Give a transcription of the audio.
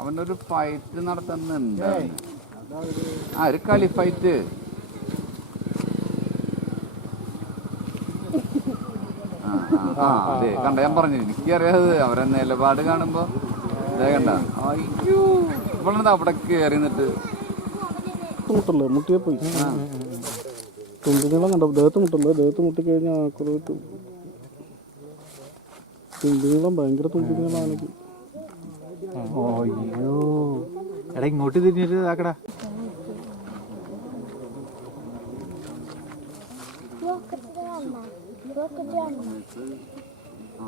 അവനൊരു ഫൈറ്റ് നടത്തുന്നുണ്ട്. ഒരു കളി ഫൈറ്റ്. അതെ കണ്ട, ഞാൻ പറഞ്ഞു എനിക്കറിയാത് അവരെ നിലപാട് കാണുമ്പോ. ഇതേ കണ്ട, അയ്യോ ഇവളെന്താ അവിടെ കയറി നിന്നിട്ട് മുട്ടല്ലേ മുട്ടിയെ പോയി. തുമ്പിനീളം കണ്ടോ? ദേഹത്ത് മുട്ടല്ലേ? ദേഹത്ത് മുട്ടിക്കഴിഞ്ഞാൽ തുമ്പിനീളം ഭയങ്കര തുമ്പിനീളാണെങ്കിൽ. അയ്യോ എടാ ഇങ്ങോട്ട് തിരിഞ്ഞിട്ട് ഇതാക്കടാ. ആ